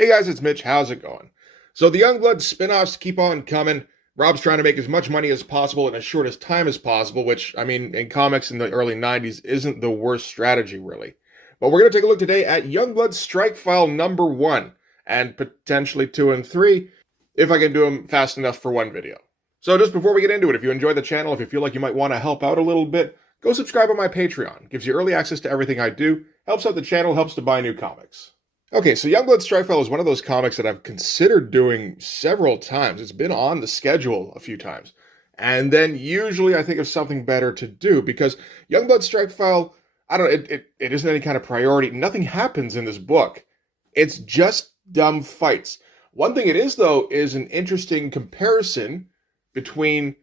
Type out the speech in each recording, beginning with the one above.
Hey guys, it's Mitch. How's it going? So the Youngblood spin-offs keep on coming. Rob's trying to make as much money as possible in as short as time as possible, which, I mean, in comics in the early 90s isn't the worst strategy, really. But we're going to take a look today at Youngblood Strikefile number 1, and potentially 2 and 3, if I can do them fast enough for one video. So just before we get into it, if you enjoy the channel, if you feel like you might want to help out a little bit, go subscribe on my Patreon. Gives you early access to everything I do, helps out the channel, helps to buy new comics. Okay, so Youngblood Strikefile is one of those comics that I've considered doing several times. It's been on the schedule a few times. And then usually I think of something better to do because Youngblood Strikefile, I don't know, it isn't any kind of priority. Nothing happens in this book. It's just dumb fights. One thing it is, though, is an interesting comparison between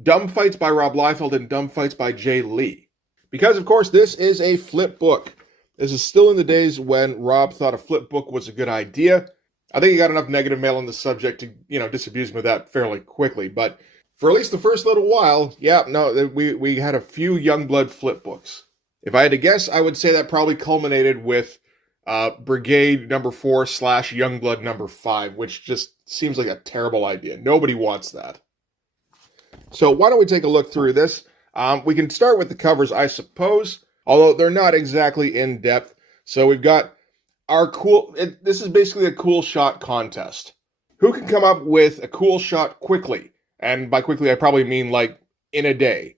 dumb fights by Rob Liefeld and dumb fights by Jae Lee. Because, of course, this is a flip book. This is still in the days when Rob thought a flip book was a good idea. I think he got enough negative mail on the subject to, disabuse him of that fairly quickly. But for at least the first little while, we had a few Youngblood flip books. If I had to guess, I would say that probably culminated with Brigade number 4 / Youngblood number 5, which just seems like a terrible idea. Nobody wants that. So why don't we take a look through this? We can start with the covers, I suppose. Although they're not exactly in depth. So we've got our this is basically a cool shot contest. Who can come up with a cool shot quickly? And by quickly, I probably mean like in a day.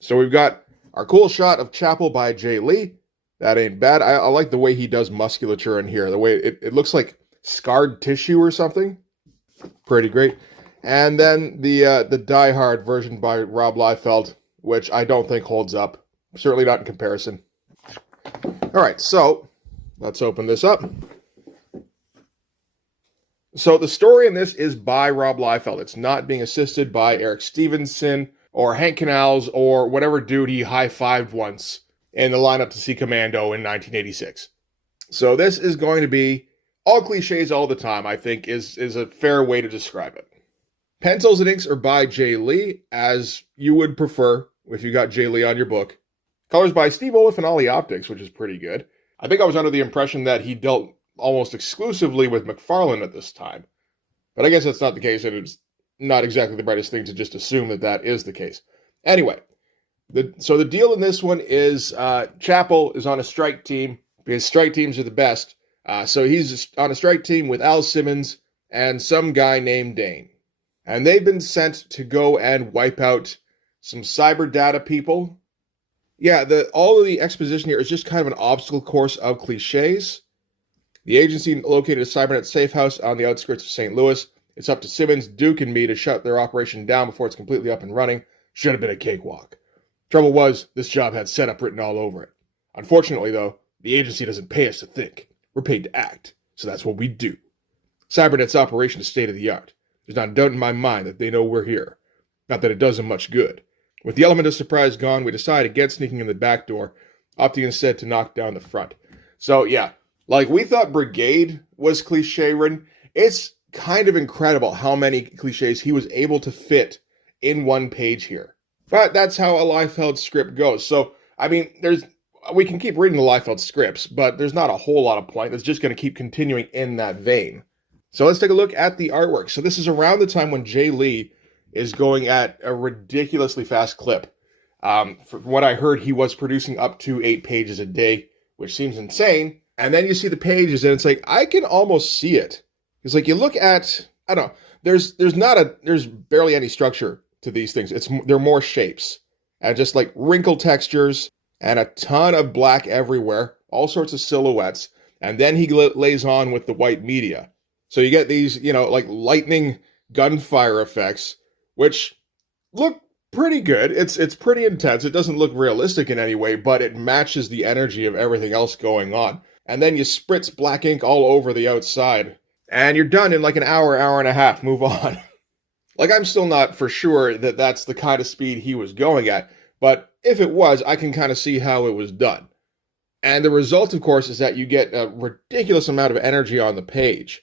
So we've got our cool shot of Chapel by Jae Lee. That ain't bad. I like the way he does musculature in here. The way it looks like scarred tissue or something. Pretty great. And then the Die Hard version by Rob Liefeld, which I don't think holds up. Certainly not in comparison. All right, so let's open this up. So the story in this is by Rob Liefeld. It's not being assisted by Eric Stevenson or Hank Canals or whatever dude he high-fived once in the lineup to see Commando in 1986. So this is going to be all cliches all the time, I think, is a fair way to describe it. Pencils and inks are by Jae Lee, as you would prefer if you got Jae Lee on your book. Colors by Steve Oliff and Ollie Optics, which is pretty good. I think I was under the impression that he dealt almost exclusively with McFarlane at this time. But I guess that's not the case, and it's not exactly the brightest thing to just assume that that is the case. Anyway, so the deal in this one is Chapel is on a strike team, because strike teams are the best. So he's on a strike team with Al Simmons and some guy named Dane. And they've been sent to go and wipe out some cyber data people. Yeah, all of the exposition here is just kind of an obstacle course of cliches. The agency located a cybernet safe house on the outskirts of St. Louis. It's up to Simmons, Duke, and me to shut their operation down before it's completely up and running. Should have been a cakewalk. Trouble was, this job had setup written all over it. Unfortunately, though, the agency doesn't pay us to think. We're paid to act, so that's what we do. Cybernet's operation is state-of-the-art. There's not a doubt in my mind that they know we're here. Not that it does them much good. With the element of surprise gone, we decide against sneaking in the back door, opting instead to knock down the front. So, yeah, like we thought Brigade was cliche-ridden. It's kind of incredible how many cliches he was able to fit in one page here. But that's how a Liefeld script goes. So, I mean, we can keep reading the Liefeld scripts, but there's not a whole lot of point. It's just going to keep continuing in that vein. So let's take a look at the artwork. So this is around the time when Jae Lee is going at a ridiculously fast clip. From what I heard, he was producing up to 8 pages a day, which seems insane. And then you see the pages, and it's like, I can almost see it. It's like, you look at, I don't know, there's barely any structure to these things. They're more shapes. And just like wrinkle textures, and a ton of black everywhere, all sorts of silhouettes. And then he lays on with the white media. So you get these, like lightning gunfire effects, which look pretty good. It's pretty intense. It doesn't look realistic in any way, but it matches the energy of everything else going on. And then you spritz black ink all over the outside, and you're done in like an hour and a half. Move on. Like, I'm still not for sure that that's the kind of speed he was going at, but if it was, I can kind of see how it was done. And the result, of course, is that you get a ridiculous amount of energy on the page.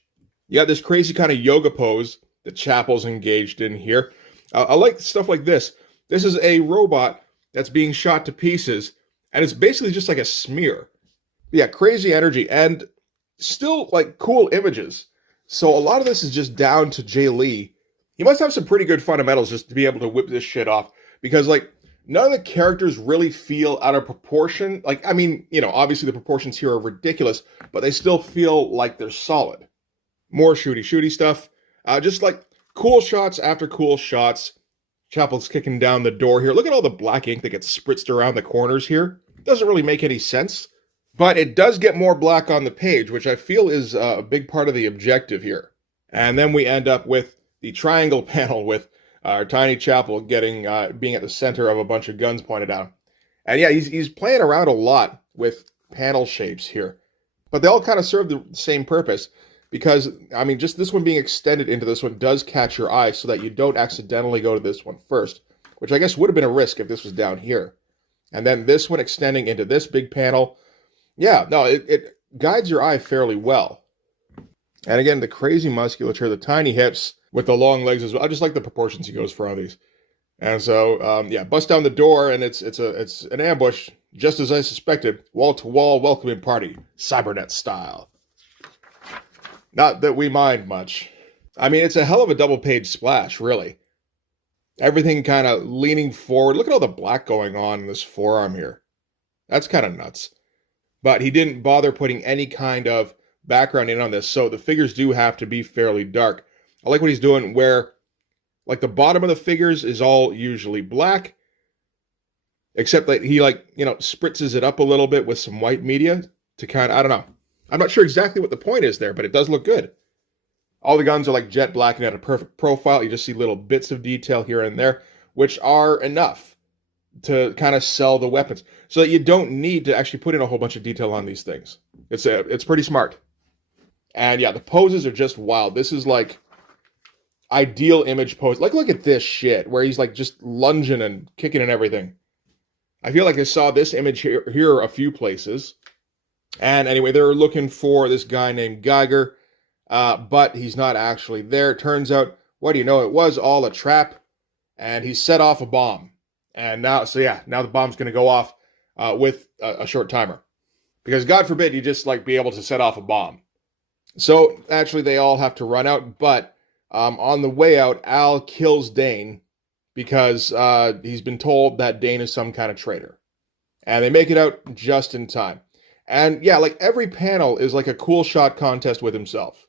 You got this crazy kind of yoga pose that Chapel's engaged in here. I like stuff like this. This is a robot that's being shot to pieces, and it's basically just like a smear. Yeah, crazy energy. And still like cool images. So a lot of this is just down to Jae Lee. He must have some pretty good fundamentals just to be able to whip this shit off, because like none of the characters really feel out of proportion. Like, I mean, obviously the proportions here are ridiculous, but they still feel like they're solid. More shooty stuff. Just like cool shots after cool shots. Chapel's kicking down the door here. Look at all the black ink that gets spritzed around the corners here. Doesn't really make any sense. But it does get more black on the page, which I feel is a big part of the objective here. And then we end up with the triangle panel with our tiny Chapel being at the center of a bunch of guns pointed out. And yeah, he's playing around a lot with panel shapes here. But they all kind of serve the same purpose. Because, I mean, just this one being extended into this one does catch your eye so that you don't accidentally go to this one first, which I guess would have been a risk if this was down here. And then this one extending into this big panel. Yeah, no, it guides your eye fairly well. And again, the crazy musculature, the tiny hips with the long legs as well. I just like the proportions he goes for all these. And so, yeah, bust down the door, and it's an ambush, just as I suspected. Wall-to-wall welcoming party, Cybernet style. Not that we mind much. I mean, it's a hell of a double-page splash, really. Everything kind of leaning forward. Look at all the black going on in this forearm here. That's kind of nuts. But he didn't bother putting any kind of background in on this, so the figures do have to be fairly dark. I like what he's doing where, like, the bottom of the figures is all usually black, except that he, spritzes it up a little bit with some white media to kind of, I don't know. I'm not sure exactly what the point is there, but it does look good. All the guns are like jet black and at a perfect profile. You just see little bits of detail here and there, which are enough to kind of sell the weapons, so that you don't need to actually put in a whole bunch of detail on these things. It's pretty smart. And yeah, the poses are just wild. This is like ideal image pose. Like, look at this shit where he's like just lunging and kicking and everything. I feel like I saw this image here a few places. And anyway, they're looking for this guy named Geiger, but he's not actually there. Turns out, what do you know, it was all a trap, and he set off a bomb. And now the bomb's going to go off with a short timer. Because God forbid you just be able to set off a bomb. So actually they all have to run out, but on the way out, Al kills Dane because he's been told that Dane is some kind of traitor. And they make it out just in time. And yeah, every panel is like a cool shot contest with himself.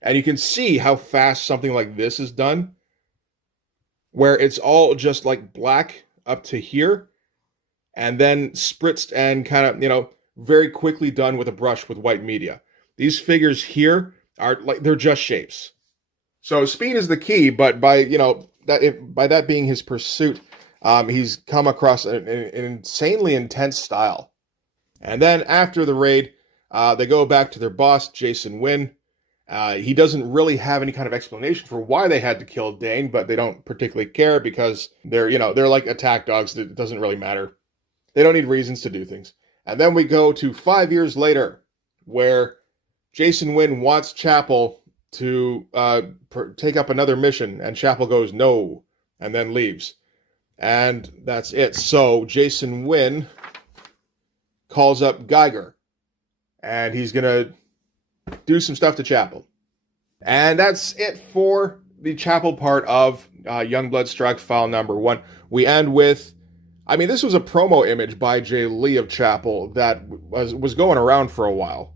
And you can see how fast something like this is done, where it's all just black up to here, and then spritzed and kind of, very quickly done with a brush with white media. These figures here are they're just shapes. So speed is the key, but by that being his pursuit, he's come across an insanely intense style. And then after the raid, they go back to their boss, Jason Wynn. He doesn't really have any kind of explanation for why they had to kill Dane, but they don't particularly care because they're like attack dogs. It doesn't really matter. They don't need reasons to do things. And then we go to 5 years later, where Jason Wynn wants Chapel to take up another mission, and Chapel goes no, and then leaves. And that's it. So Jason Wynn calls up Geiger, and he's going to do some stuff to Chapel. And that's it for the Chapel part of Youngblood Strikefile number 1. We end with, this was a promo image by Jae Lee of Chapel that was going around for a while.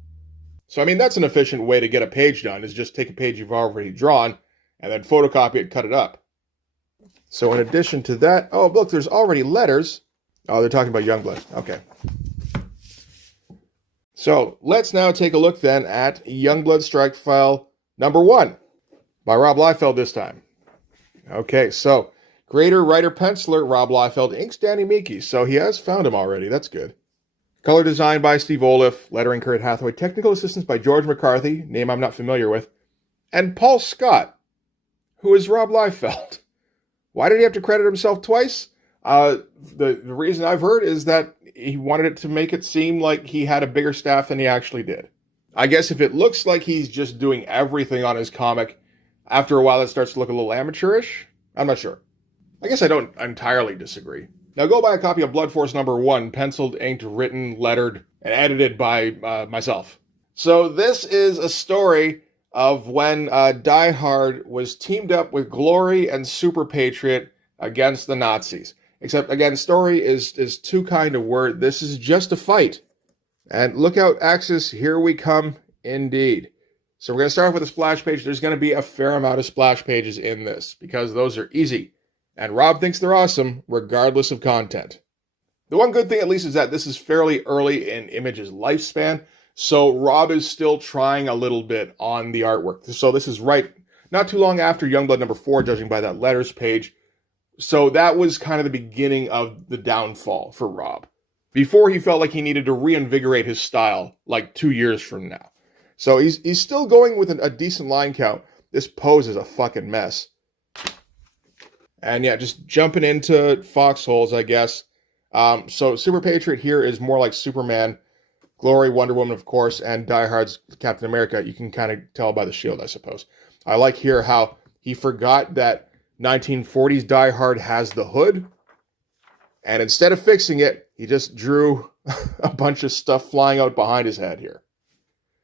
So, that's an efficient way to get a page done, is just take a page you've already drawn and then photocopy it, cut it up. So in addition to that, oh, look, there's already letters. Oh, they're talking about Youngblood. Okay. So let's now take a look then at Youngblood Strikefile number 1 by Rob Liefeld this time. Okay, so creator, writer, penciler, Rob Liefeld, inks Danny Meeke. So he has found him already. That's good. Color design by Steve Oliff, lettering Kurt Hathaway, technical assistance by George McCarthy, name I'm not familiar with, and Paul Scott, who is Rob Liefeld. Why did he have to credit himself twice? The reason I've heard is that he wanted it to make it seem like he had a bigger staff than he actually did. I guess if it looks like he's just doing everything on his comic, after a while it starts to look a little amateurish. I'm not sure. I guess I don't entirely disagree. Now go buy a copy of Blood Force number 1, penciled, inked, written, lettered, and edited by myself. So this is a story of when Die Hard was teamed up with Glory and Super Patriot against the Nazis. Except, again, story is too kind a word. This is just a fight. And look out, Axis, here we come indeed. So we're going to start off with a splash page. There's going to be a fair amount of splash pages in this, because those are easy. And Rob thinks they're awesome, regardless of content. The one good thing, at least, is that this is fairly early in Image's lifespan, so Rob is still trying a little bit on the artwork. So this is right not too long after Youngblood number 4, judging by that letters page. So that was kind of the beginning of the downfall for Rob, before he felt like he needed to reinvigorate his style like 2 years from now. So he's still going with a decent line count. This pose is a fucking mess. And yeah, just jumping into foxholes, I guess. So Super Patriot here is more like Superman, Glory, Wonder Woman, of course, and Die Hard's Captain America. You can kind of tell by the shield, I suppose. I like here how he forgot that 1940s Die Hard has the hood, and instead of fixing it, he just drew a bunch of stuff flying out behind his head here.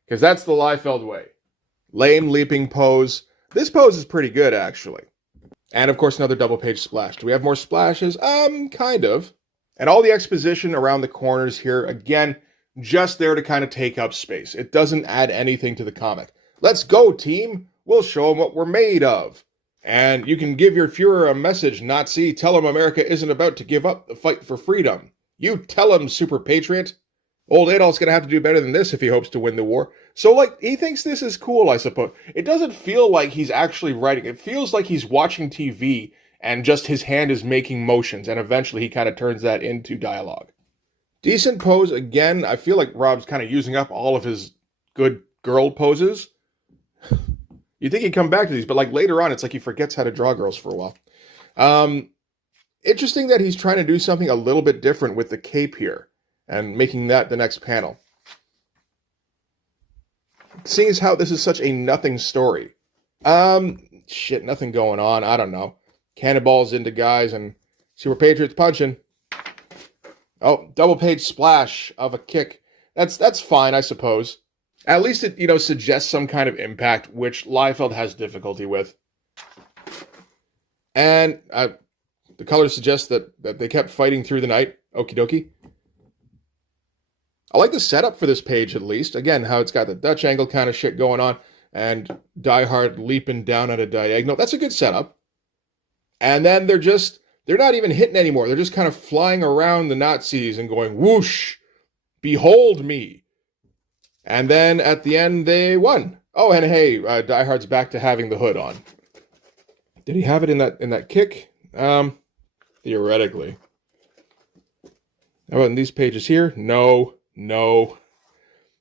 Because that's the Liefeld way. Lame leaping pose. This pose is pretty good, actually. And, of course, another double-page splash. Do we have more splashes? Kind of. And all the exposition around the corners here, again, just there to kind of take up space. It doesn't add anything to the comic. Let's go, team! We'll show them what we're made of. And you can give your Fuhrer a message, Nazi. Tell him America isn't about to give up the fight for freedom. You tell him, Super Patriot. Old Adolf's going to have to do better than this if he hopes to win the war. So, like, he thinks this is cool, I suppose. It doesn't feel like he's actually writing. It feels like he's watching TV and just his hand is making motions, and eventually he kind of turns that into dialogue. Decent pose. Again, I feel like Rob's kind of using up all of his good girl poses. You'd think he'd come back to these, but like later on, it's like he forgets how to draw girls for a while. Interesting that he's trying to do something a little bit different with the cape here and making that the next panel. Seeing as how this is such a nothing story. Shit, nothing going on. I don't know. Cannonballs into guys and Super Patriots punching. Oh, double page splash of a kick. That's fine, I suppose. At least it, suggests some kind of impact, which Liefeld has difficulty with. And the colors suggest that they kept fighting through the night. Okie dokie. I like the setup for this page, at least. Again, how it's got the Dutch angle kind of shit going on, and Die Hard leaping down at a diagonal. That's a good setup. And then they're not even hitting anymore. They're just kind of flying around the Nazis and going, whoosh, behold me. And then at the end, they won. Oh, and hey, Die Hard's back to having the hood on. Did he have it in that kick? Theoretically. How about in these pages here? No.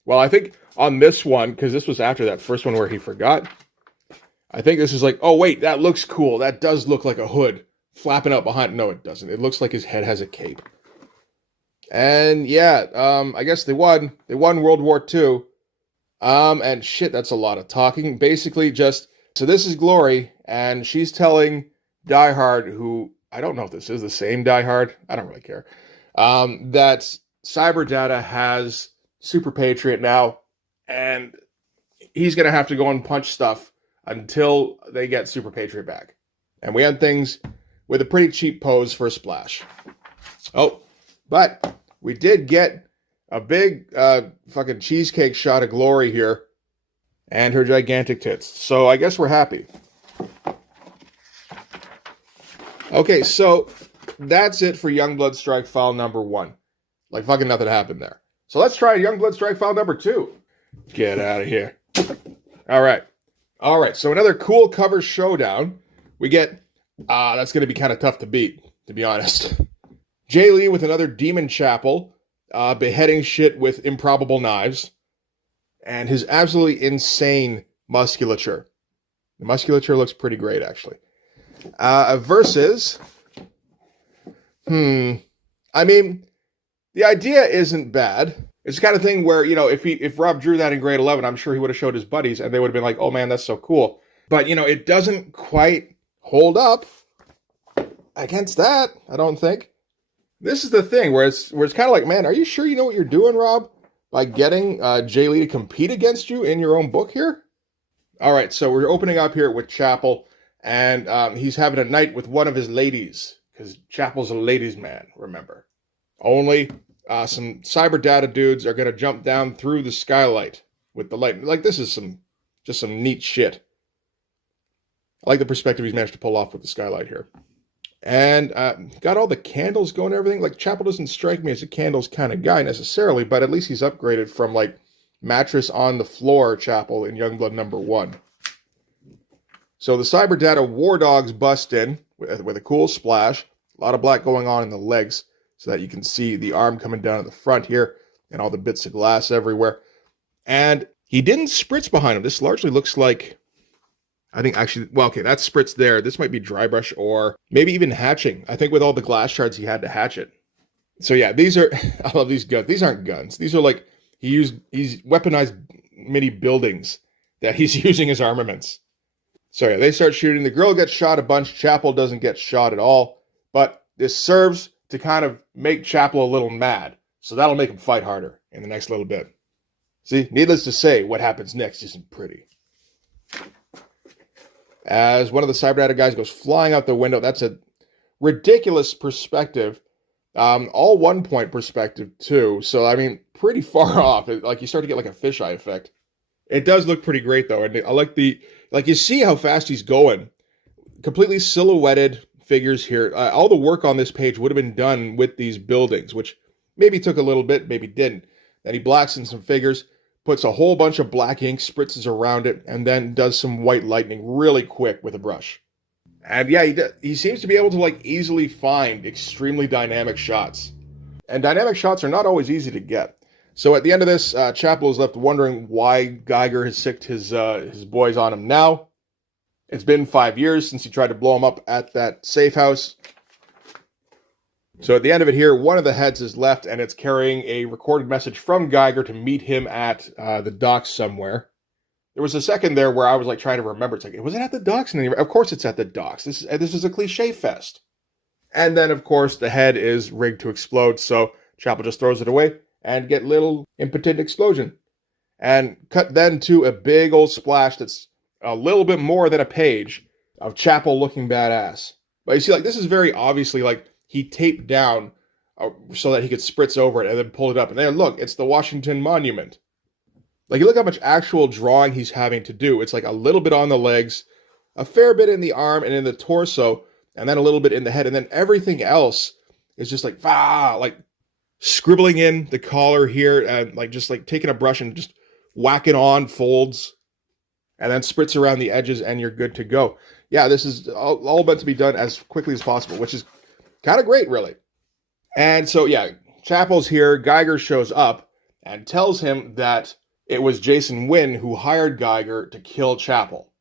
Well, I think on this one, because this was after that first one where he forgot, I think this is like, oh wait, that looks cool. That does look like a hood flapping out behind. No, it doesn't. It looks like his head has a cape. And yeah, I guess they won. They won World War II. And shit, that's a lot of talking. Basically so this is Glory, and she's telling Die Hard, who, I don't know if this is the same Die Hard. I don't really care. That Cyberdata has Super Patriot now, and he's going to have to go and punch stuff until they get Super Patriot back. And we end things with a pretty cheap pose for a splash. Oh, but we did get a big fucking cheesecake shot of Glory here and her gigantic tits. So I guess we're happy. Okay, so that's it for Youngblood Strikefile number 1. Like fucking nothing happened there. So let's try Youngblood Strikefile number 2. Get out of here. All right, so another cool cover showdown. We get, that's going to be kind of tough to beat, to be honest. Jae Lee with another Demon Chapel, beheading shit with improbable knives, and his absolutely insane musculature. The musculature looks pretty great, actually. Versus, I mean, the idea isn't bad. It's the kind of thing where, if Rob drew that in grade 11, I'm sure he would have showed his buddies, and they would have been like, oh man, that's so cool. But, it doesn't quite hold up against that, I don't think. This is the thing where it's kind of like, man, are you sure you know what you're doing, Rob? by getting Jae Lee to compete against you in your own book here? All right, so we're opening up here with Chapel, and he's having a night with one of his ladies, because Chapel's a ladies' man, remember. Only some cyber data dudes are going to jump down through the skylight with the light. Like, this is just some neat shit. I like the perspective he's managed to pull off with the skylight here. And got all the candles going and everything. Like, Chapel doesn't strike me as a candles kind of guy necessarily, but at least he's upgraded from, like, mattress on the floor Chapel in Youngblood #1. So the cyber data war dogs bust in with a cool splash. A lot of black going on in the legs so that you can see the arm coming down at the front here and all the bits of glass everywhere. And he didn't spritz behind him. This largely looks like, I think actually, well, okay, that's spritz there. This might be dry brush or maybe even hatching. I think with all the glass shards, he had to hatch it. So yeah, these are, I love these guns. These aren't guns. These are like, he's weaponized mini buildings that he's using as armaments. So yeah, they start shooting. The girl gets shot a bunch. Chapel doesn't get shot at all. But this serves to kind of make Chapel a little mad. So that'll make him fight harder in the next little bit. See, needless to say, what happens next isn't pretty. As one of the cyber data guys goes flying out the window, that's a ridiculous perspective. All 1 point perspective too. So, I mean, pretty far off. Like, you start to get like a fisheye effect. It does look pretty great though. And I like you see how fast he's going. Completely silhouetted figures here. All the work on this page would have been done with these buildings, which maybe took a little bit, maybe didn't. Then he blacks in some figures, puts a whole bunch of black ink, spritzes around it, and then does some white lightning really quick with a brush. And yeah, he seems to be able to like easily find extremely dynamic shots. And dynamic shots are not always easy to get. So at the end of this, Chapel is left wondering why Geiger has sicked his boys on him now. It's been 5 years since he tried to blow him up at that safe house. So at the end of it here, one of the heads is left, and it's carrying a recorded message from Geiger to meet him at the docks somewhere. There was a second there where I was like trying to remember. It's like, was it at the docks? And of course it's at the docks. This is a cliche fest. And then, of course, the head is rigged to explode, so Chapel just throws it away and get little impotent explosion. And cut then to a big old splash that's a little bit more than a page of Chapel looking badass. But you see, like, this is very obviously like he taped down so that he could spritz over it and then pull it up. And then look, it's the Washington Monument. Like, you look how much actual drawing he's having to do. It's like a little bit on the legs, a fair bit in the arm and in the torso, and then a little bit in the head. And then everything else is just like, like scribbling in the collar here and like just like taking a brush and just whacking on folds and then spritz around the edges and you're good to go. Yeah, this is all meant to be done as quickly as possible, which is kind of great, really. And so, yeah, Chapel's here. Geiger shows up and tells him that it was Jason Wynn who hired Geiger to kill Chapel.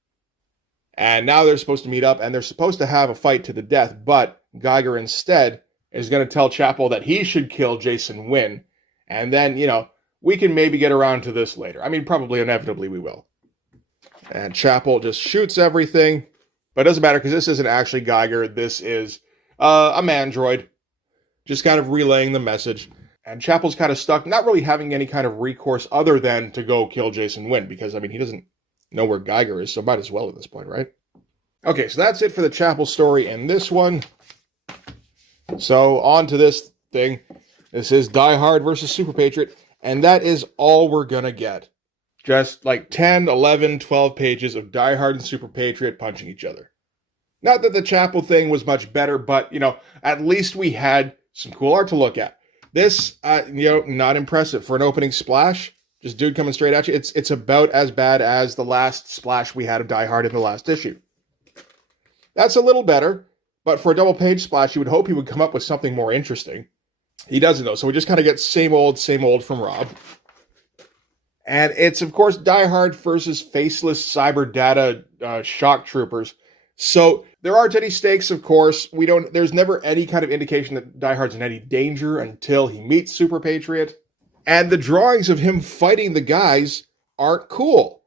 And now they're supposed to meet up, and they're supposed to have a fight to the death, but Geiger instead is going to tell Chapel that he should kill Jason Wynn, and then, you know, we can maybe get around to this later. I mean, probably inevitably we will. And Chapel just shoots everything, but it doesn't matter because this isn't actually Geiger. This is a mandroid, just kind of relaying the message. And Chapel's kind of stuck, not really having any kind of recourse other than to go kill Jason Wynn, because, I mean, he doesn't know where Geiger is, so might as well at this point, right? Okay, so that's it for the Chapel story in this one. So on to this thing. This is Die Hard versus Super Patriot, and that is all we're going to get. Just like 10, 11, 12 pages of Die Hard and Super Patriot punching each other. Not that the Chapel thing was much better, but, you know, at least we had some cool art to look at. This, not impressive for an opening splash. Just dude coming straight at you. It's about as bad as the last splash we had of Die Hard in the last issue. That's a little better, but for a double page splash, you would hope he would come up with something more interesting. He doesn't, though, so we just kind of get same old from Rob. And it's, of course, Die Hard versus faceless cyber data shock troopers. So there aren't any stakes, of course. There's never any kind of indication that Die Hard's in any danger until he meets Super Patriot. And the drawings of him fighting the guys aren't cool.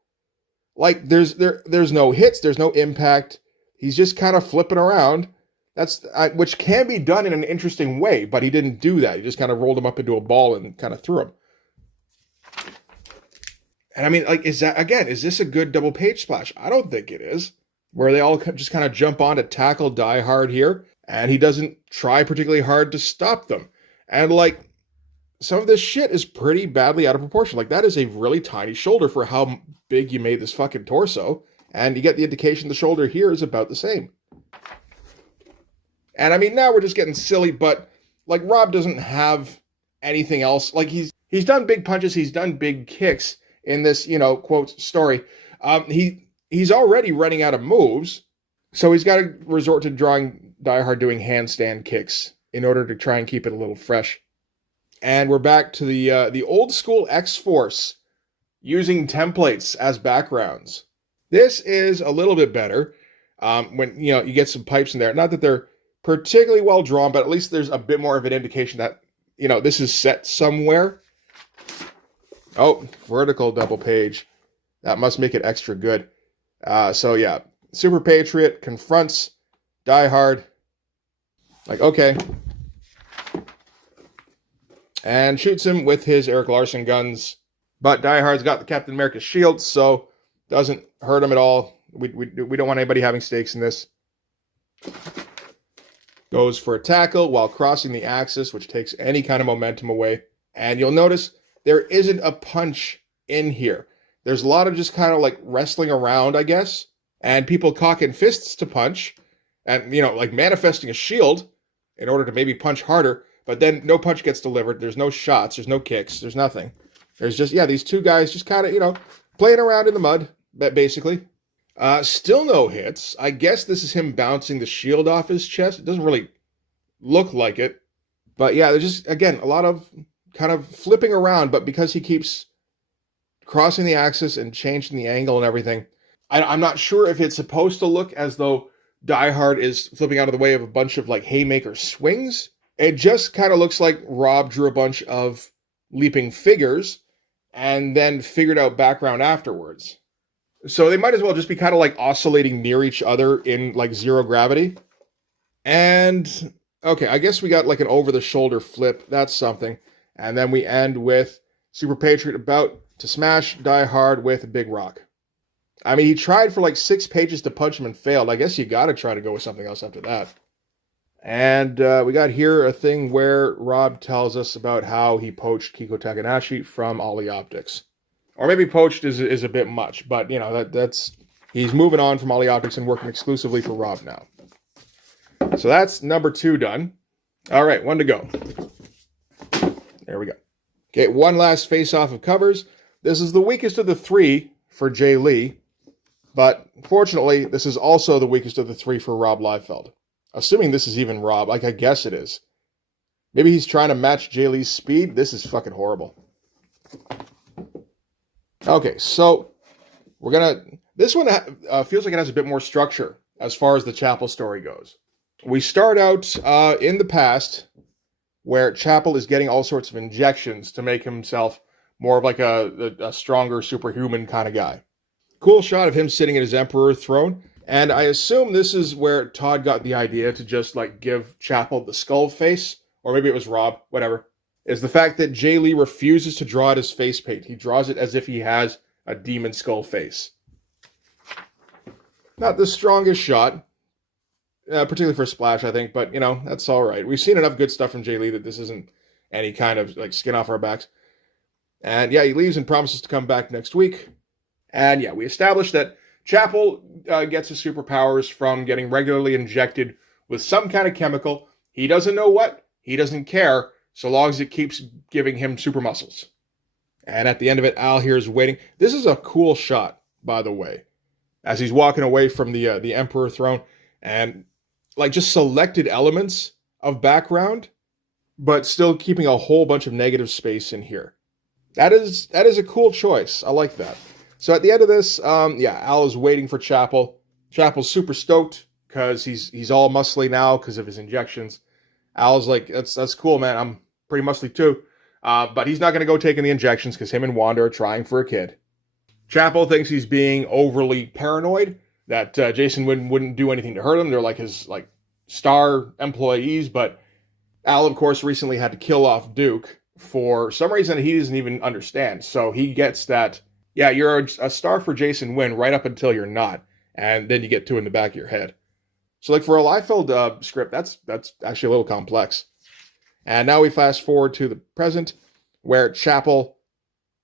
Like, there's no hits, there's no impact. He's just kind of flipping around. That's which can be done in an interesting way, but he didn't do that. He just kind of rolled him up into a ball and kind of threw him. And I mean, like, is this a good double page splash? I don't think it is. Where they all just kind of jump on to tackle Die Hard here, and he doesn't try particularly hard to stop them. And like, some of this shit is pretty badly out of proportion. Like, that is a really tiny shoulder for how big you made this fucking torso. And you get the indication the shoulder here is about the same. And I mean, now we're just getting silly, but like, Rob doesn't have anything else. Like, he's done big punches, he's done big kicks in this, quote, story. He's already running out of moves, so he's got to resort to drawing Die Hard doing handstand kicks in order to try and keep it a little fresh. And we're back to the old school X-Force using templates as backgrounds. This is a little bit better when you get some pipes in there. Not that they're particularly well drawn, but at least there's a bit more of an indication that this is set somewhere. Oh, vertical double page. That must make it extra good. So yeah, Super Patriot confronts Die Hard. Like, okay. And shoots him with his Eric Larson guns. But Die Hard's got the Captain America shield, so doesn't hurt him at all. We don't want anybody having stakes in this. Goes for a tackle while crossing the axis, which takes any kind of momentum away. And you'll notice there isn't a punch in here. There's a lot of just kind of like wrestling around, I guess, and people cocking fists to punch and, like manifesting a shield in order to maybe punch harder, but then no punch gets delivered. There's no shots. There's no kicks. There's nothing. There's just, these two guys just kind of, playing around in the mud, basically. Still no hits. I guess this is him bouncing the shield off his chest. It doesn't really look like it. But yeah, there's just, again, a lot of kind of flipping around, but because he keeps crossing the axis and changing the angle and everything, I'm not sure if it's supposed to look as though Die Hard is flipping out of the way of a bunch of like haymaker swings. It just kind of looks like Rob drew a bunch of leaping figures and then figured out background afterwards. So they might as well just be kind of like oscillating near each other in like zero gravity. And okay, I guess we got like an over-the-shoulder flip. That's something. And then we end with Super Patriot about to smash Die Hard with a big rock. I mean, he tried for like 6 pages to punch him and failed. I guess you got to try to go with something else after that. And we got here a thing where Rob tells us about how he poached Kiko Takanashi from Ollie Optics. Or maybe poached is a bit much, but that's he's moving on from Ollie Optics and working exclusively for Rob now. So that's number 2 done. All right, 1 to go. There we go. Okay, one last face-off of covers. This is the weakest of the 3 for Jae Lee, but fortunately, this is also the weakest of the 3 for Rob Liefeld. Assuming this is even Rob, like I guess it is. Maybe he's trying to match Jae Lee's speed. This is fucking horrible. Okay, so we're gonna. This one feels like it has a bit more structure as far as the Chapel story goes. We start out in the past, where Chapel is getting all sorts of injections to make himself more of like a stronger superhuman kind of guy. Cool shot of him sitting at his Emperor throne. And I assume this is where Todd got the idea to just like give Chapel the skull face, or maybe it was Rob, whatever, is the fact that Jae Lee refuses to draw it as face paint. He draws it as if he has a demon skull face. Not the strongest shot, particularly for Splash, I think, but that's all right. We've seen enough good stuff from Jae Lee that this isn't any kind of like skin off our backs. And yeah, he leaves and promises to come back next week. And yeah, we established that Chapel gets his superpowers from getting regularly injected with some kind of chemical. He doesn't know what. He doesn't care, so long as it keeps giving him super muscles. And at the end of it, Al here is waiting. This is a cool shot, by the way, as he's walking away from the Emperor throne, and like just selected elements of background, but still keeping a whole bunch of negative space in here. That is a cool choice. I like that. So at the end of this, Al is waiting for Chapel. Chapel's super stoked because he's all muscly now because of his injections. Al's like, that's cool, man. I'm pretty muscly too. But he's not going to go taking the injections because him and Wanda are trying for a kid. Chapel thinks he's being overly paranoid, that Jason wouldn't do anything to hurt him. They're like his like star employees, but Al, of course, recently had to kill off Duke for some reason he doesn't even understand. So he gets that Yeah, you're a star for Jason Wynn right up until you're not, and then you get two in the back of your head. So, like for a Liefeld script, that's actually a little complex. And now we fast forward to the present, where Chapel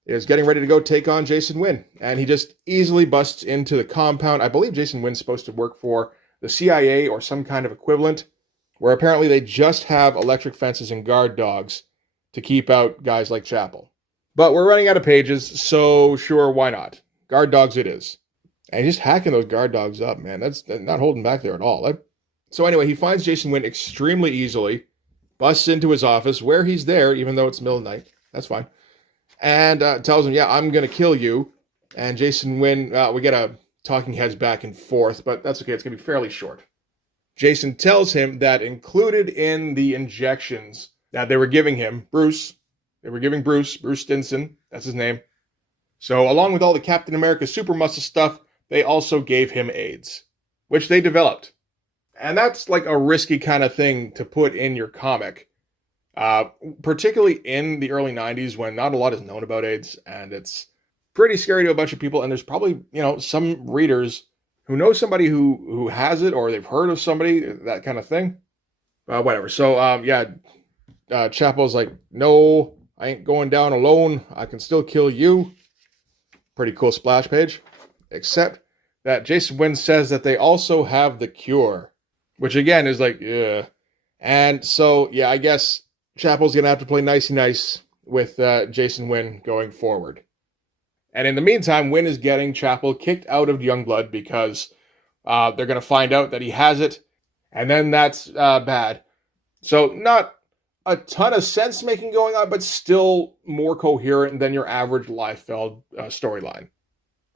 is getting ready to go take on Jason Wynn, and he just easily busts into the compound. I believe Jason Wynn's supposed to work for the CIA or some kind of equivalent, where apparently they just have electric fences and guard dogs to keep out guys like Chapel. But we're running out of pages, so sure, why not? Guard dogs it is. And he's just hacking those guard dogs up, man. That's not holding back there at all. So anyway, he finds Jason Wynn extremely easily, busts into his office where he's there, even though it's middle of the night. That's fine. And tells him, yeah, I'm going to kill you. And Jason Wynn, we get a talking heads back and forth, but that's okay. It's going to be fairly short. Jason tells him that included in the injections that they were giving him, Bruce Stinson, that's his name. So along with all the Captain America super muscle stuff, they also gave him AIDS, which they developed. And that's like a risky kind of thing to put in your comic. Particularly in the early 90s when not a lot is known about AIDS, and it's pretty scary to a bunch of people, and there's probably, some readers who know somebody who has it, or they've heard of somebody, that kind of thing. Whatever. So, Chapel's like, no, I ain't going down alone. I can still kill you. Pretty cool splash page. Except that Jason Wynn says that they also have the cure, which again is like, yeah. And so, I guess Chapel's going to have to play nicey nice with Jason Wynn going forward. And in the meantime, Wynn is getting Chapel kicked out of Youngblood because they're going to find out that he has it. And then that's bad. So not a ton of sense making going on, but still more coherent than your average Liefeld storyline.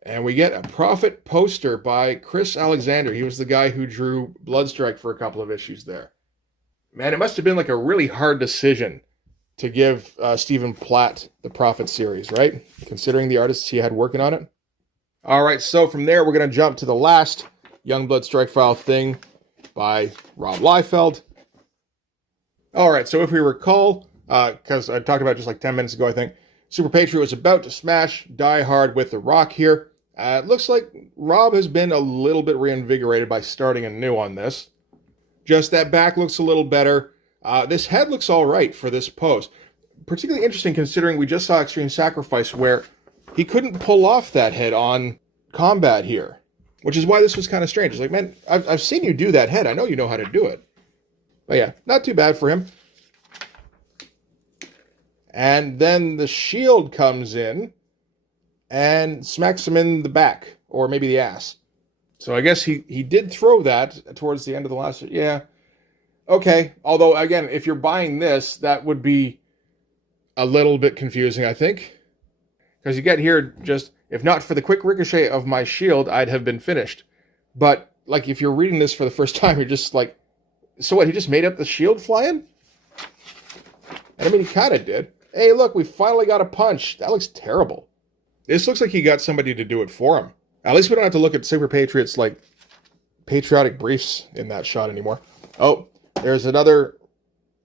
And we get a Prophet poster by Chris Alexander. He was the guy who drew Bloodstrike for a couple of issues there. Man, it must have been like a really hard decision to give Stephen Platt the Prophet series, right? Considering the artists he had working on it. All right, so from there, we're going to jump to the last Youngblood Strikefile thing by Rob Liefeld. All right, so if we recall, because I talked about it just like 10 minutes ago, I think, Super Patriot was about to smash Die Hard with The Rock here. It looks like Rob has been a little bit reinvigorated by starting anew on this. Just that back looks a little better. This head looks all right for this pose. Particularly interesting considering we just saw Extreme Sacrifice where he couldn't pull off that head on combat here. Which is why this was kind of strange. It's like, man, I've seen you do that head. I know you know how to do it. But yeah, not too bad for him. And then the shield comes in and smacks him in the back. Or maybe the ass. So I guess he did throw that towards the end of the last... Yeah. Okay. Although, again, if you're buying this, that would be a little bit confusing, I think. Because you get here just... If not for the quick ricochet of my shield, I'd have been finished. But, like, if you're reading this for the first time, you're just like... So what, he just made up the shield flying? And I mean, he kind of did. Hey, look, we finally got a punch. That looks terrible. This looks like he got somebody to do it for him. At least we don't have to look at Super Patriot's, like, patriotic briefs in that shot anymore. Oh, there's another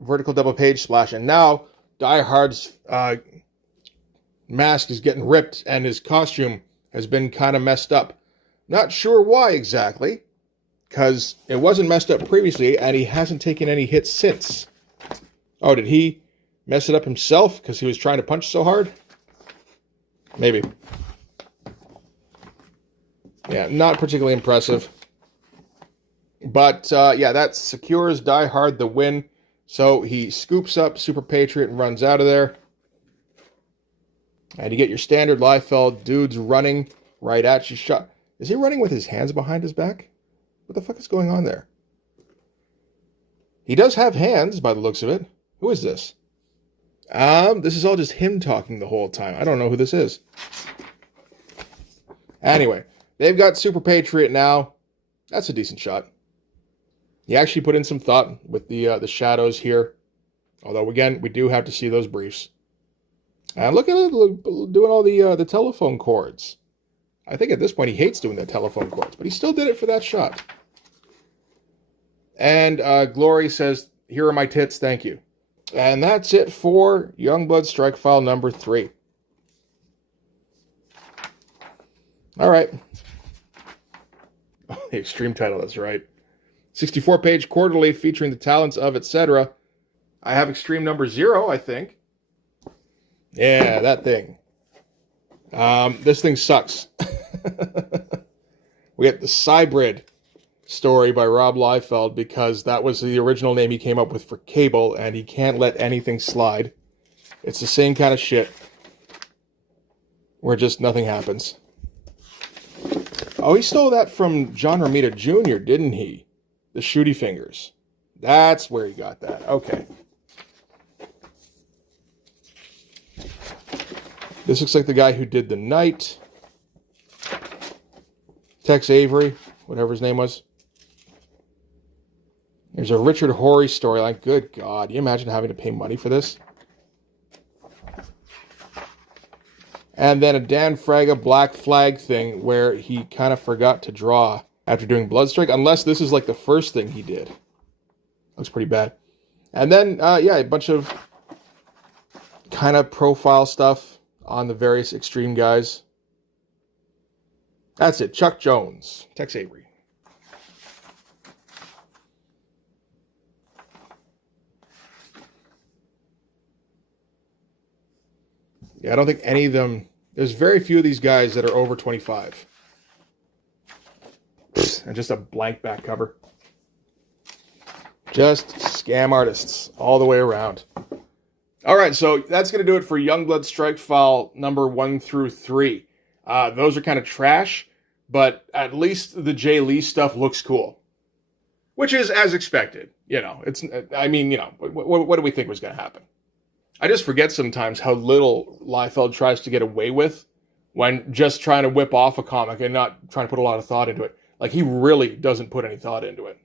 vertical double page splash. And now, Die Hard's mask is getting ripped, and his costume has been kind of messed up. Not sure why exactly, because it wasn't messed up previously, and he hasn't taken any hits since. Oh, did he mess it up himself because he was trying to punch so hard? Maybe. Yeah, not particularly impressive. But, that secures Die Hard the win. So he scoops up Super Patriot and runs out of there. And you get your standard Liefeld dudes running right at you. Is he running with his hands behind his back? What the fuck is going on there? He does have hands, by the looks of it. Who is this? This is all just him talking the whole time. I don't know who this is. Anyway, they've got Super Patriot now. That's a decent shot. He actually put in some thought with the shadows here. Although, again, we do have to see those briefs. And look at it, doing all the telephone cords. I think at this point he hates doing the telephone cords, but he still did it for that shot. And Glory says, here are my tits, thank you. And that's it for Youngblood Strikefile number 3. All right. Oh, the extreme title, that's right. 64-page quarterly featuring the talents of etc. I have extreme number 0, I think. Yeah, that thing. This thing sucks. We get the Cybrid story by Rob Liefeld because that was the original name he came up with for Cable, and he can't let anything slide. It's the same kind of shit where just nothing happens. Oh, he stole that from John Romita Jr., didn't he? The Shooty Fingers. That's where he got that. Okay. This looks like the guy who did The Night. Tex Avery, whatever his name was. There's a Richard Horry storyline. Good God. You imagine having to pay money for this? And then a Dan Fraga Black Flag thing where he kind of forgot to draw after doing Bloodstrike, unless this is like the first thing he did. Looks pretty bad. And then, yeah, a bunch of kind of profile stuff on the various extreme guys. That's it. Chuck Jones. Tex Avery. Yeah, I don't think any of them... There's very few of these guys that are over 25. And just a blank back cover. Just scam artists all the way around. All right, so that's going to do it for Youngblood Strikefile number 1 through 3. Those are kind of trash, but at least the Jae Lee stuff looks cool. Which is as expected. You know, it's, I mean, you know, what do we think was going to happen? I just forget sometimes how little Liefeld tries to get away with when just trying to whip off a comic and not trying to put a lot of thought into it. Like, he really doesn't put any thought into it.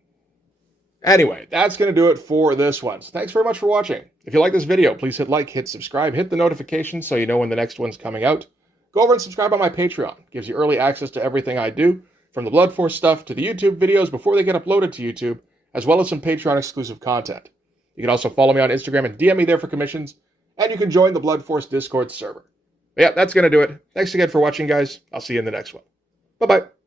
Anyway, that's going to do it for this one. So thanks very much for watching. If you like this video, please hit like, hit subscribe, hit the notifications so you know when the next one's coming out. Go over and subscribe on my Patreon. It gives you early access to everything I do, from the Blood Force stuff to the YouTube videos before they get uploaded to YouTube, as well as some Patreon exclusive content. You can also follow me on Instagram and DM me there for commissions, and you can join the Blood Force Discord server. But yeah, that's going to do it. Thanks again for watching, guys. I'll see you in the next one. Bye-bye.